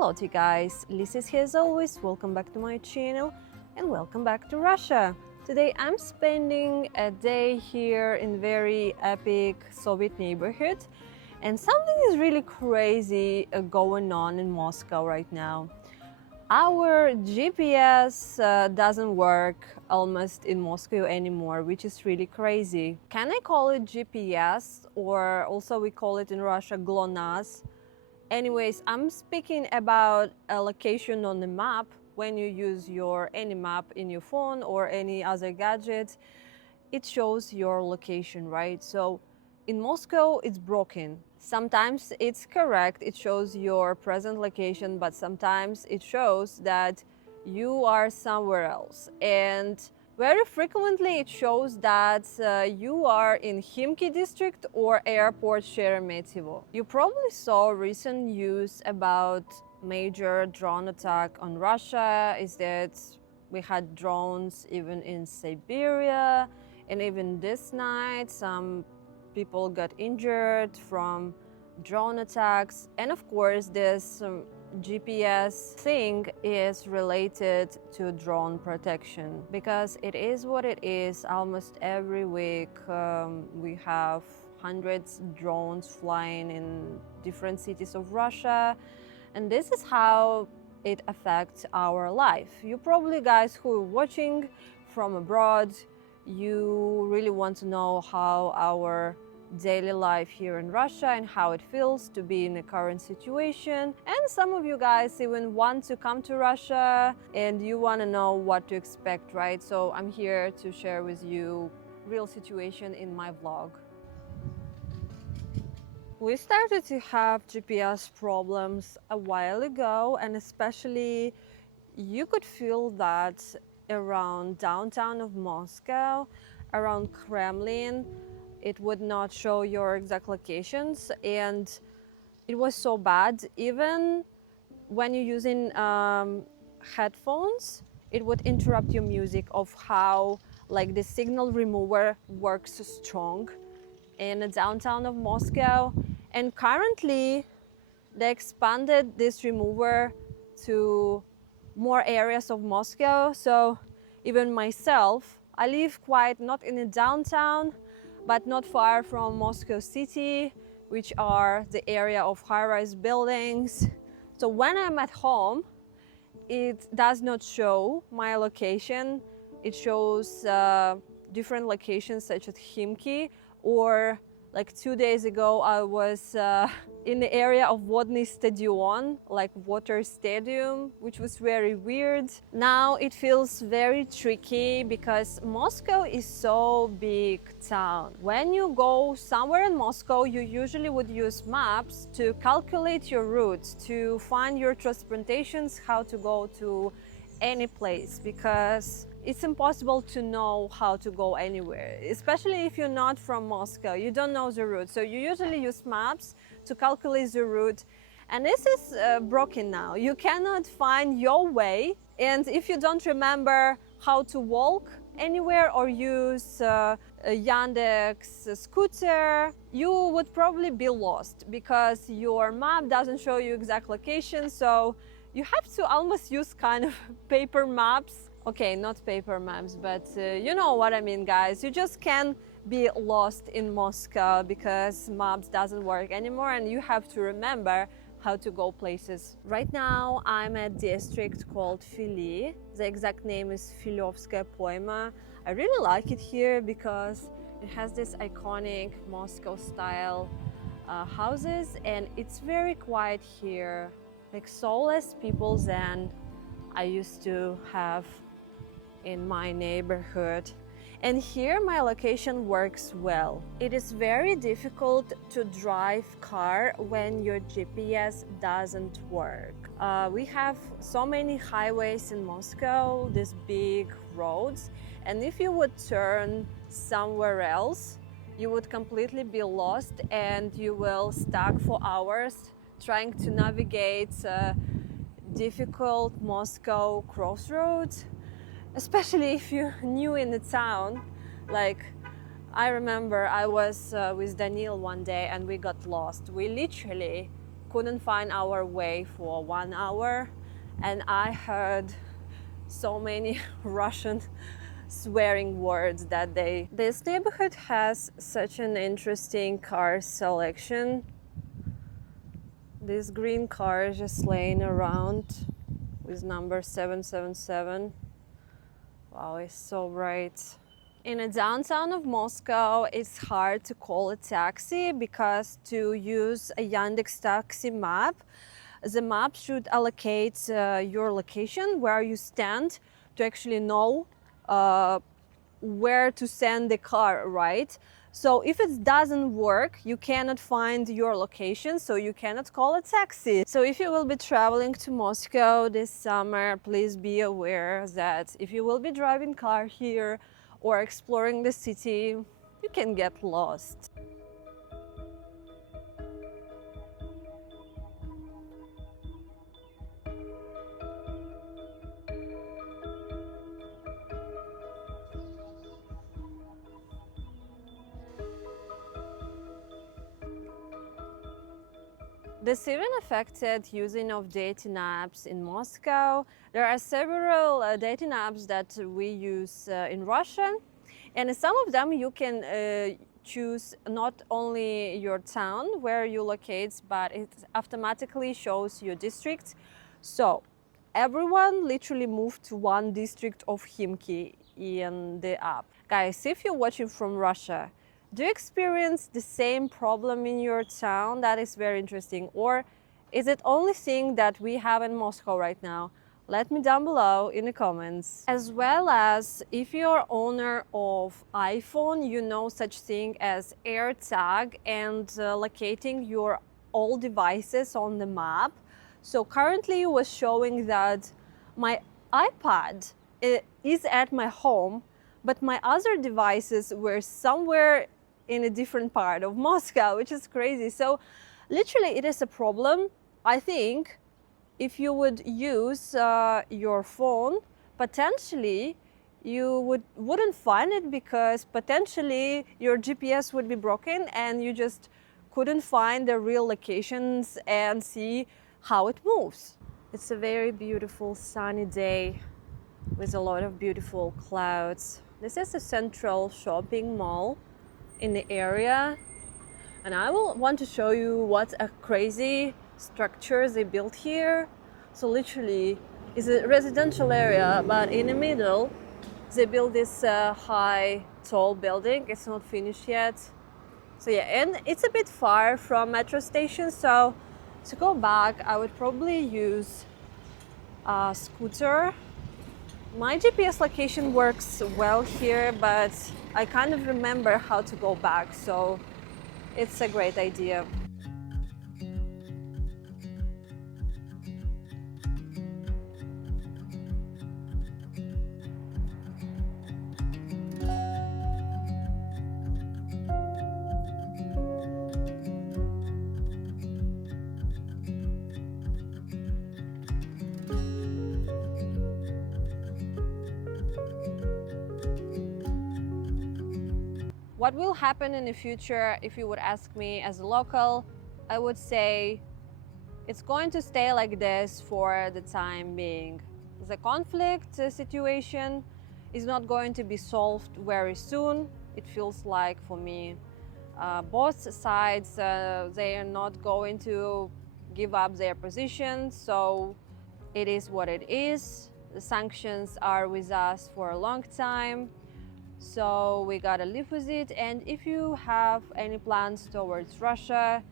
Hello to you guys, Liz here as always, welcome back to my channel and welcome back to Russia. Today I'm spending a day here in very epic Soviet neighborhood and something is really crazy going on in Moscow right now. Our GPS doesn't work almost in Moscow anymore, which is really crazy. Can I call it GPS, or also we call it in Russia GLONASS? Anyways, I'm speaking about a location on the map. When you use any map in your phone or any other gadget, it shows your location, right? So in Moscow, it's broken. Sometimes it's correct, it shows your present location, but sometimes it shows that you are somewhere else. And very frequently it shows that you are in Khimki district or airport Sheremetyevo. You probably saw recent news about major drone attack on Russia, is that we had drones even in Siberia, and even this night some people got injured from drone attacks. And of course this GPS thing is related to drone protection, because it is what it is. Almost every week we have hundreds of drones flying in different cities of Russia, and this is how it affects our life. You probably, guys who are watching from abroad, you really want to know how our daily life here in Russia and how it feels to be in the current situation. And some of you guys even want to come to Russia and you want to know what to expect, right? So I'm here to share with you real situation in my vlog. We started to have GPS problems a while ago, and especially you could feel that around downtown of Moscow, around Kremlin. It would not show your exact locations, and it was so bad. Even when you're using headphones, it would interrupt your music of how like the signal remover works strong in the downtown of Moscow. And currently they expanded this remover to more areas of Moscow. So even myself, I live quite not in the downtown, but not far from Moscow city, which are the area of high-rise buildings. So when I'm at home, it does not show my location. It shows different locations such as Khimki, or like 2 days ago I was in the area of Vodny Stadion, like water stadium, which was very weird. Now it feels very tricky because Moscow is so big town. When you go somewhere in Moscow, you usually would use maps to calculate your routes, to find your transportations, how to go to any place, because it's impossible to know how to go anywhere, especially if you're not from Moscow. You don't know the route, so you usually use maps to calculate the route, and this is broken now. You cannot find your way, and if you don't remember how to walk anywhere or use a Yandex scooter, you would probably be lost because your map doesn't show you exact location. So you have to almost use kind of paper maps. Okay, not paper maps, but you know what I mean, guys. You just can't be lost in Moscow because maps doesn't work anymore, and you have to remember how to go places. Right now I'm at a district called Fili. The exact name is Filovskaya Poima. I really like it here because it has this iconic Moscow style houses, and it's very quiet here, like so less people than I used to have in my neighborhood. And here my location works well. It is very difficult to drive car when your GPS doesn't work. We have so many highways in Moscow, these big roads, and if you would turn somewhere else, you would completely be lost and you will stuck for hours trying to navigate difficult Moscow crossroads, especially if you're new in the town. Like I remember I was with Daniil one day and we got lost. We literally couldn't find our way for 1 hour, and I heard so many Russian swearing words that day. This neighborhood has such an interesting car selection. This green car is just laying around with number 777. Wow, it's so bright. In the downtown of Moscow, it's hard to call a taxi because to use a Yandex taxi map, the map should allocate your location where you stand to actually know where to send the car, right? So if it doesn't work, you cannot find your location, so you cannot call a taxi. So if you will be traveling to Moscow this summer, please be aware that if you will be driving car here or exploring the city, you can get lost. This even affected using of dating apps in Moscow. There are several dating apps that we use in Russia, and some of them you can choose not only your town where you locate, but it automatically shows your district. So everyone literally moved to one district of Khimki in the app. Guys, if you're watching from Russia, do you experience the same problem in your town? That is very interesting. Or is it only thing that we have in Moscow right now? Let me down below in the comments. As well as if you're owner of iPhone, you know such thing as AirTag and locating your all devices on the map. So currently it was showing that my iPad is at my home, but my other devices were somewhere in a different part of Moscow, which is crazy. So literally it is a problem. I think if you would use your phone, potentially you wouldn't find it because potentially your GPS would be broken and you just couldn't find the real locations and see how it moves. It's a very beautiful sunny day with a lot of beautiful clouds. This is a central shopping mall in the area, and I will want to show you what a crazy structure they built here. So literally it's a residential area, but in the middle they built this high tall building. It's not finished yet. So yeah, and it's a bit far from metro station, so to go back I would probably use a scooter. My GPS location works well here, but I kind of remember how to go back, so it's a great idea. What will happen in the future, if you would ask me as a local, I would say it's going to stay like this for the time being. The conflict situation is not going to be solved very soon. It feels like for me, both sides, they are not going to give up their position, so it is what it is. The sanctions are with us for a long time. So we gotta live with it, and if you have any plans towards Russia,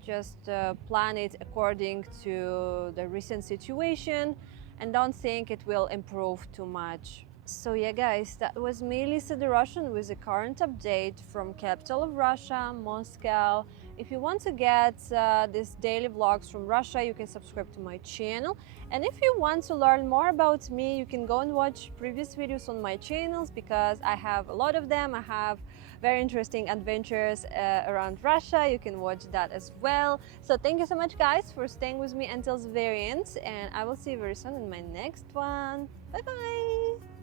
just plan it according to the recent situation and don't think it will improve too much. So yeah guys, that was me, Lisa the Russian, with a current update from capital of Russia, Moscow. If you want to get these daily vlogs from Russia, you can subscribe to my channel. And if you want to learn more about me, you can go and watch previous videos on my channels because I have a lot of them. I have very interesting adventures around Russia. You can watch that as well. So thank you so much guys for staying with me until the very end, and I will see you very soon in my next one. Bye bye!